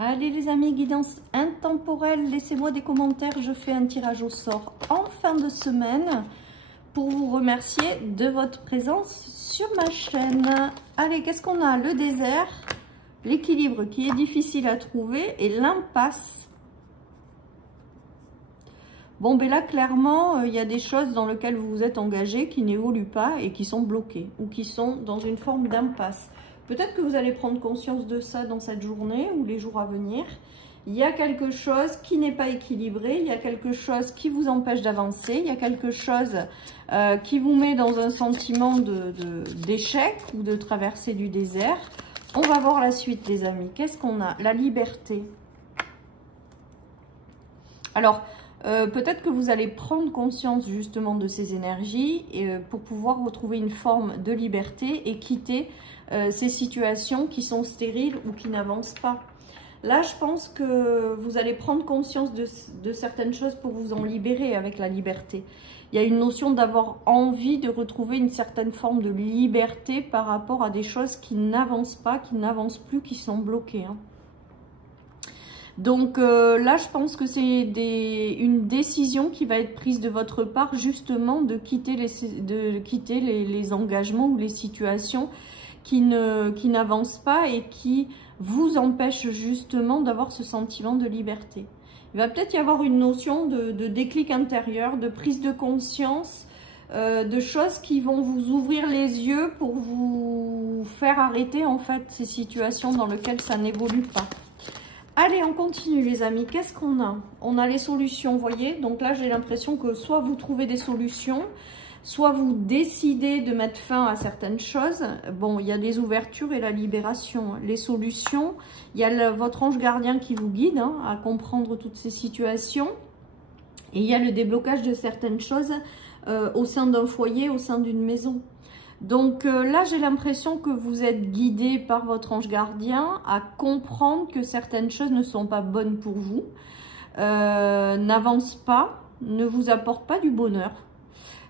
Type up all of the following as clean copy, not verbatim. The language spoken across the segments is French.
Allez les amis, guidance intemporelle, laissez-moi des commentaires, je fais un tirage au sort en fin de semaine pour vous remercier de votre présence sur ma chaîne. Allez, qu'est-ce qu'on a? Le désert, l'équilibre qui est difficile à trouver et l'impasse. Bon, ben là, clairement, il y a des choses dans lesquelles vous vous êtes engagé qui n'évoluent pas et qui sont bloquées ou qui sont dans une forme d'impasse. Peut-être que vous allez prendre conscience de ça dans cette journée ou les jours à venir. Il y a quelque chose qui n'est pas équilibré, il y a quelque chose qui vous empêche d'avancer, il y a quelque chose qui vous met dans un sentiment d'échec ou de traversée du désert. On va voir la suite les amis. Qu'est-ce qu'on a? La liberté. Alors, peut-être que vous allez prendre conscience justement de ces énergies pour pouvoir retrouver une forme de liberté et quitter ces situations qui sont stériles ou qui n'avancent pas. Là, je pense que vous allez prendre conscience de certaines choses pour vous en libérer avec la liberté. Il y a une notion d'avoir envie de retrouver une certaine forme de liberté par rapport à des choses qui n'avancent pas, qui n'avancent plus, qui sont bloquées. Hein. Donc là, je pense que c'est une décision qui va être prise de votre part, justement, de quitter les engagements ou les situations qui n'avancent pas et qui vous empêchent justement d'avoir ce sentiment de liberté. Il va peut-être y avoir une notion de déclic intérieur, de prise de conscience, de choses qui vont vous ouvrir les yeux pour vous faire arrêter en fait ces situations dans lesquelles ça n'évolue pas. Allez, on continue les amis. Qu'est-ce qu'on a? On a les solutions, vous voyez. Donc là, j'ai l'impression que soit vous trouvez des solutions, soit vous décidez de mettre fin à certaines choses. Bon, il y a des ouvertures et la libération. Les solutions, il y a votre ange gardien qui vous guide hein, à comprendre toutes ces situations. Et il y a le déblocage de certaines choses au sein d'un foyer, au sein d'une maison. Donc là, j'ai l'impression que vous êtes guidé par votre ange gardien à comprendre que certaines choses ne sont pas bonnes pour vous, n'avancent pas, ne vous apportent pas du bonheur,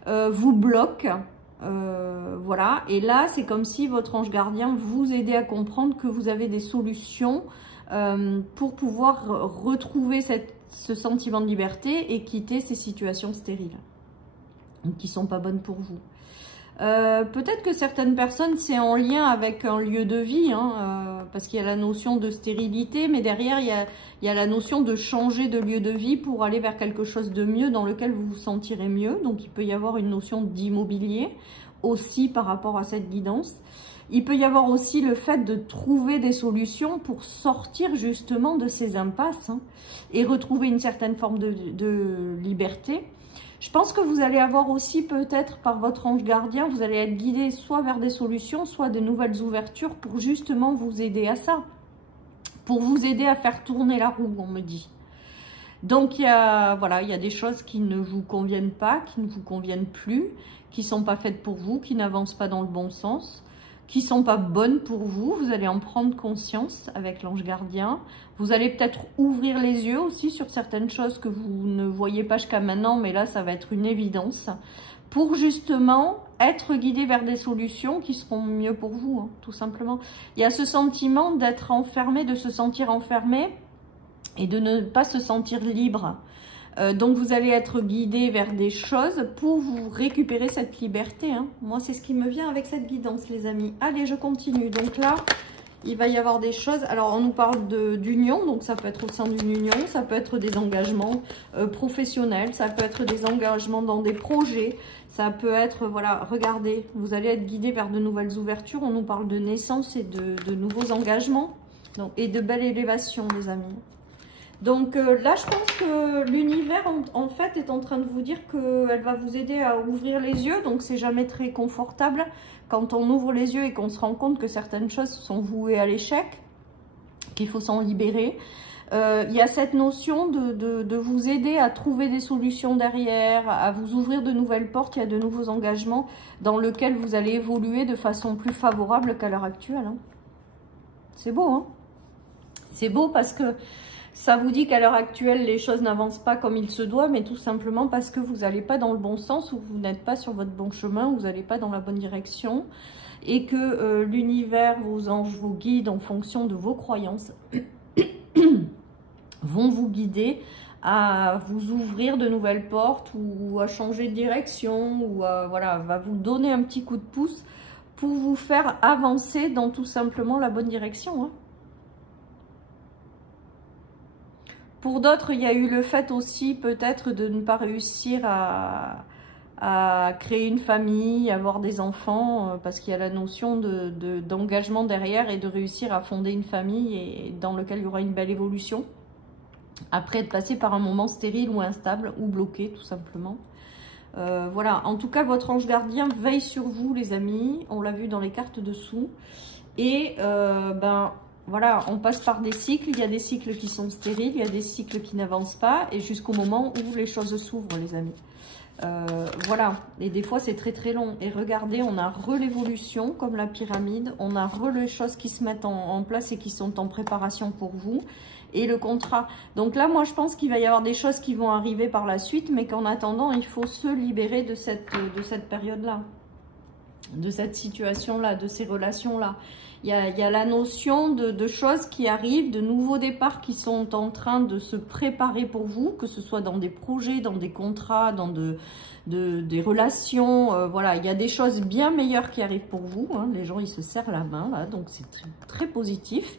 vous bloquent, voilà. Et là, c'est comme si votre ange gardien vous aidait à comprendre que vous avez des solutions pour pouvoir retrouver ce sentiment de liberté et quitter ces situations stériles qui ne sont pas bonnes pour vous. Peut-être que certaines personnes, c'est en lien avec un lieu de vie, hein, parce qu'il y a la notion de stérilité, mais derrière, il y a la notion de changer de lieu de vie pour aller vers quelque chose de mieux dans lequel vous vous sentirez mieux. Donc, il peut y avoir une notion d'immobilier aussi par rapport à cette guidance. Il peut y avoir aussi le fait de trouver des solutions pour sortir justement de ces impasses hein, et retrouver une certaine forme de liberté. Je pense que vous allez avoir aussi peut-être par votre ange gardien, vous allez être guidé soit vers des solutions, soit de nouvelles ouvertures pour justement vous aider à ça. Pour vous aider à faire tourner la roue, on me dit. Donc, il y a des choses qui ne vous conviennent pas, qui ne vous conviennent plus, qui ne sont pas faites pour vous, qui n'avancent pas dans le bon sens, qui ne sont pas bonnes pour vous. Vous allez en prendre conscience avec l'ange gardien. Vous allez peut-être ouvrir les yeux aussi sur certaines choses que vous ne voyez pas jusqu'à maintenant, mais là, ça va être une évidence pour justement être guidé vers des solutions qui seront mieux pour vous, hein, tout simplement. Il y a ce sentiment d'être enfermé, de se sentir enfermé et de ne pas se sentir libre. Donc, vous allez être guidé vers des choses pour vous récupérer cette liberté. Hein. Moi, c'est ce qui me vient avec cette guidance, les amis. Allez, je continue. Donc là, il va y avoir des choses. Alors, on nous parle d'union. Donc, ça peut être au sein d'une union. Ça peut être des engagements professionnels. Ça peut être des engagements dans des projets. Ça peut être, voilà, regardez, vous allez être guidé vers de nouvelles ouvertures. On nous parle de naissance et de nouveaux engagements. Donc, et de belle élévation, les amis. Donc là, je pense que l'univers, en fait, est en train de vous dire qu'elle va vous aider à ouvrir les yeux. Donc, c'est jamais très confortable quand on ouvre les yeux et qu'on se rend compte que certaines choses sont vouées à l'échec, qu'il faut s'en libérer. Il y a cette notion de vous aider à trouver des solutions derrière, à vous ouvrir de nouvelles portes. Il y a de nouveaux engagements dans lesquels vous allez évoluer de façon plus favorable qu'à l'heure actuelle. Hein. C'est beau, hein? C'est beau parce que ça vous dit qu'à l'heure actuelle, les choses n'avancent pas comme il se doit, mais tout simplement parce que vous n'allez pas dans le bon sens ou vous n'êtes pas sur votre bon chemin, ou vous n'allez pas dans la bonne direction et que l'univers, vos anges vous guident en fonction de vos croyances vont vous guider à vous ouvrir de nouvelles portes ou à changer de direction ou voilà, va vous donner un petit coup de pouce pour vous faire avancer dans tout simplement la bonne direction, hein. Pour d'autres, il y a eu le fait aussi peut-être de ne pas réussir à créer une famille, avoir des enfants, parce qu'il y a la notion d'engagement derrière et de réussir à fonder une famille et dans lequel il y aura une belle évolution. Après être passé par un moment stérile ou instable ou bloqué tout simplement. Voilà, en tout cas votre ange gardien veille sur vous les amis, on l'a vu dans les cartes dessous. Et ben voilà, on passe par des cycles, il y a des cycles qui sont stériles, il y a des cycles qui n'avancent pas et jusqu'au moment où les choses s'ouvrent les amis. Voilà, et des fois c'est très très long. Et regardez, on a l'évolution comme la pyramide, on a les choses qui se mettent en place et qui sont en préparation pour vous. Et le contrat. Donc là, moi, je pense qu'il va y avoir des choses qui vont arriver par la suite, mais qu'en attendant, il faut se libérer de cette période-là, de cette situation-là, de ces relations-là. Il y a la notion de choses qui arrivent, de nouveaux départs qui sont en train de se préparer pour vous, que ce soit dans des projets, dans des contrats, dans des relations. Voilà, il y a des choses bien meilleures qui arrivent pour vous, hein. Les gens, ils se serrent la main, là, donc c'est très, très positif.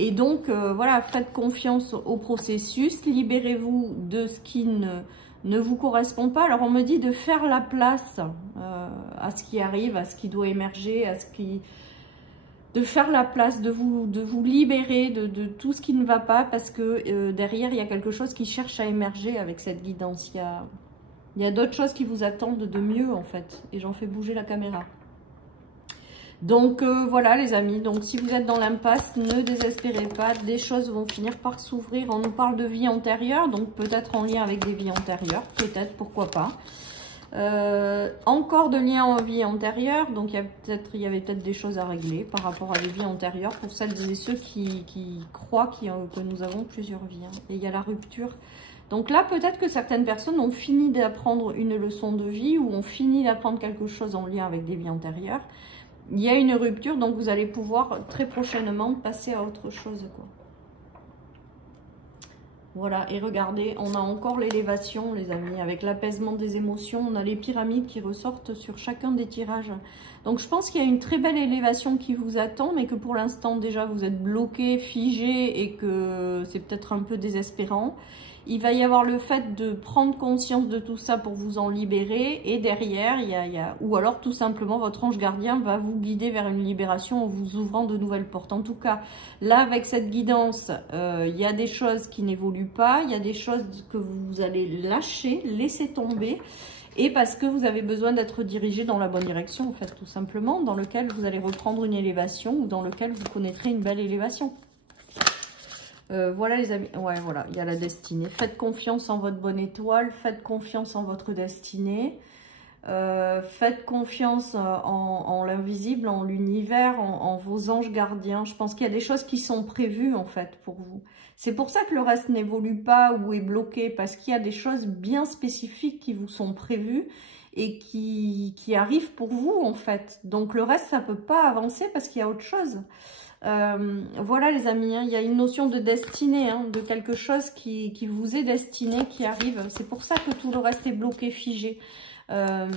Et donc, voilà, faites confiance au processus, libérez-vous de ce qui ne vous correspond pas. Alors, on me dit de faire la place à ce qui arrive, à ce qui doit émerger, de faire la place, de vous libérer de tout ce qui ne va pas, parce que derrière, il y a quelque chose qui cherche à émerger avec cette guidance. Il y a d'autres choses qui vous attendent de mieux, en fait. Et j'en fais bouger la caméra. Donc voilà les amis, donc si vous êtes dans l'impasse, ne désespérez pas, des choses vont finir par s'ouvrir. On nous parle de vie antérieure, donc peut-être en lien avec des vies antérieures, peut-être, pourquoi pas. Encore de liens en vie antérieure, donc il y avait peut-être des choses à régler par rapport à des vies antérieures pour celles et ceux qui croient que nous avons plusieurs vies, hein. Et il y a la rupture. Donc là, peut-être que certaines personnes ont fini d'apprendre une leçon de vie ou ont fini d'apprendre quelque chose en lien avec des vies antérieures. Il y a une rupture, donc vous allez pouvoir très prochainement passer à autre chose, quoi. Voilà, et regardez, on a encore l'élévation, les amis, avec l'apaisement des émotions. On a les pyramides qui ressortent sur chacun des tirages. Donc, je pense qu'il y a une très belle élévation qui vous attend, mais que pour l'instant, déjà, vous êtes bloqué, figé, et que c'est peut-être un peu désespérant. Il va y avoir le fait de prendre conscience de tout ça pour vous en libérer. Et derrière, ou alors tout simplement, votre ange gardien va vous guider vers une libération en vous ouvrant de nouvelles portes. En tout cas, là, avec cette guidance, il y a des choses qui n'évoluent pas. Il y a des choses que vous allez lâcher, laisser tomber. Et parce que vous avez besoin d'être dirigé dans la bonne direction, en fait, tout simplement, dans lequel vous allez reprendre une élévation ou dans lequel vous connaîtrez une belle élévation. Voilà les amis, ouais voilà, il y a la destinée. Faites confiance en votre bonne étoile, faites confiance en votre destinée, faites confiance en l'invisible, en l'univers, en vos anges gardiens. Je pense qu'il y a des choses qui sont prévues en fait pour vous. C'est pour ça que le reste n'évolue pas ou est bloqué, parce qu'il y a des choses bien spécifiques qui vous sont prévues et qui arrivent pour vous en fait. Donc le reste, ça peut pas avancer parce qu'il y a autre chose. Voilà les amis, hein, il y a une notion de destinée, hein, de quelque chose qui vous est destiné, qui arrive. C'est pour ça que tout le reste est bloqué, figé. Il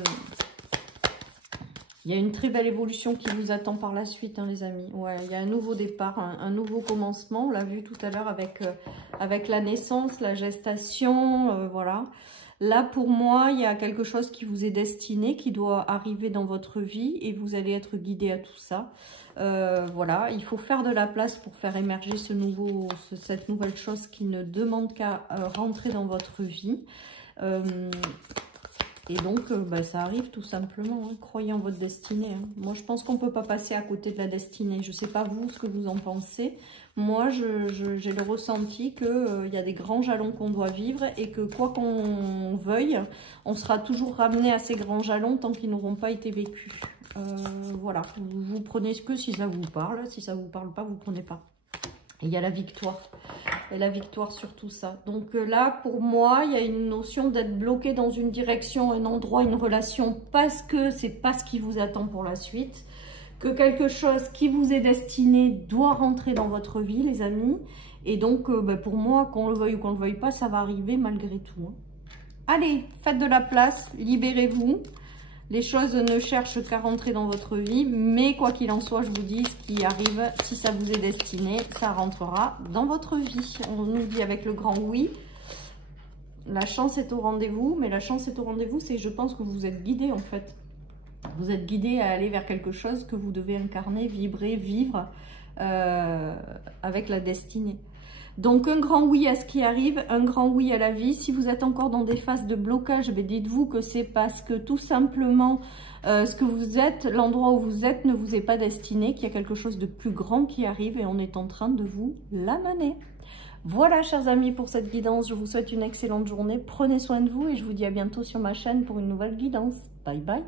y a une très belle évolution qui vous attend par la suite, hein, les amis. Ouais, il y a un nouveau départ, un nouveau commencement. On l'a vu tout à l'heure avec la naissance, la gestation, voilà. Là, pour moi, il y a quelque chose qui vous est destiné, qui doit arriver dans votre vie et vous allez être guidé à tout ça. Voilà, il faut faire de la place pour faire émerger cette nouvelle chose qui ne demande qu'à rentrer dans votre vie. Et donc, ça arrive tout simplement. Hein. Croyez en votre destinée. Hein. Moi, je pense qu'on ne peut pas passer à côté de la destinée. Je ne sais pas vous, ce que vous en pensez. Moi, j'ai le ressenti qu'il y a des grands jalons qu'on doit vivre et que quoi qu'on veuille, on sera toujours ramené à ces grands jalons tant qu'ils n'auront pas été vécus. Voilà, vous prenez que si ça vous parle. Si ça ne vous parle pas, vous ne prenez pas. Et il y a la victoire. Et la victoire sur tout ça. Donc là, pour moi, il y a une notion d'être bloqué dans une direction, un endroit, une relation, parce que c'est pas ce qui vous attend pour la suite. Que quelque chose qui vous est destiné doit rentrer dans votre vie, les amis. Et donc, pour moi, qu'on le veuille ou qu'on ne le veuille pas, ça va arriver malgré tout. Hein. Allez, faites de la place, libérez-vous. Les choses ne cherchent qu'à rentrer dans votre vie, mais quoi qu'il en soit, je vous dis, ce qui arrive, si ça vous est destiné, ça rentrera dans votre vie. On nous dit avec le grand oui, la chance est au rendez-vous, mais la chance est au rendez-vous, c'est je pense que vous êtes guidé en fait. Vous êtes guidé à aller vers quelque chose que vous devez incarner, vibrer, vivre avec la destinée. Donc un grand oui à ce qui arrive, un grand oui à la vie. Si vous êtes encore dans des phases de blocage, dites-vous que c'est parce que tout simplement ce que vous êtes, l'endroit où vous êtes ne vous est pas destiné, qu'il y a quelque chose de plus grand qui arrive et on est en train de vous l'amener. Voilà chers amis pour cette guidance, je vous souhaite une excellente journée, prenez soin de vous et je vous dis à bientôt sur ma chaîne pour une nouvelle guidance. Bye bye.